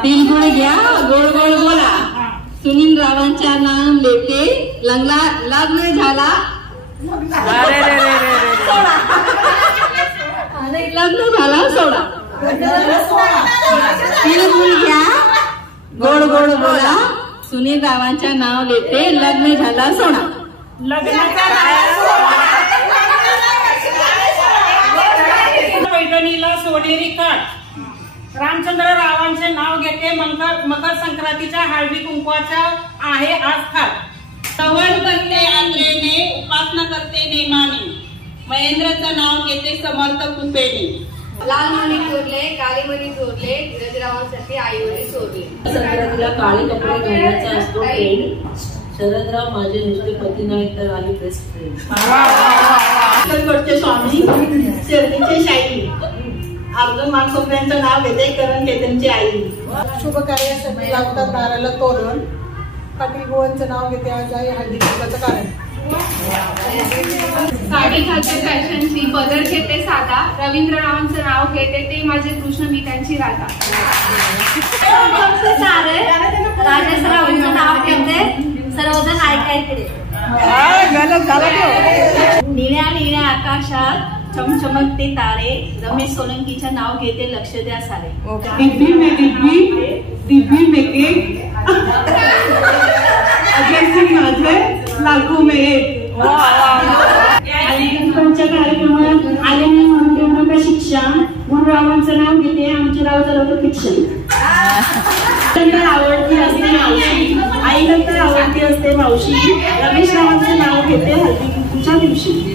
तिळगुळ घ्या गोड गोड बोला सुनील रावांच्या नाम लेते लग्न झाला लग्न झाला सोडा तिळगुळ घ्या गोड गोड बोला सुनील रावांच्या नाव लेते लग्न झाला सोडा पैठणीला सोनेरी काठ रामचंद्र रावांचे नाव घेते मकर संक्रांतीच्या हळदी कुंकवाचा आहे आज खात सवड करते आंध्रेने उपासना करते नेमाने महेंद्रचं नाव घेते समर्थ कृपेने लाल मणी चोरले काळे मणी चोरले धीरजरावांसाठी आईवडील चोरले संक्रांतीला काळे कपडे घालण्याचा असतो ट्रेंड शरदराव माझे नुसते पती नाही तर आली बेस्ट फ्रेंड स्वामी शेरणीचे शाही अर्जुन मानसोपऱ्यांचं नाव घेते करण केतनची आई शुभ कार्यासाठी लागतात नारळ तोरण पाटील गोवांचं नाव घेते आज आहे हळदी कुंकवाचं कारण साडी घालते फॅशनची बदल घेते साधा रवींद्ररावांचं नाव घेते ते माझे कृष्ण मी त्यांची राधा राजेशरावांचं नाव घेते सर्वजण ऐकायकडे निळ्या निळ्या आकाशात चमचमकते तारे रमेश सोलंकीच्या नाव घेते लक्ष द्या सारे दिव्य में दिव्य में एक अजय सिंह नाझे लाखों में एक आमच्या कार्यक्रमात आले म्हणून शिक्षा गुरुरावांचं नाव घेते आमच्या राव शिक्षण नंतर आवडती असते मावशी आई नंतर आवडती असते मावशी रमेश रावांचं नाव घेते हळदी कुंकूच्या दिवशी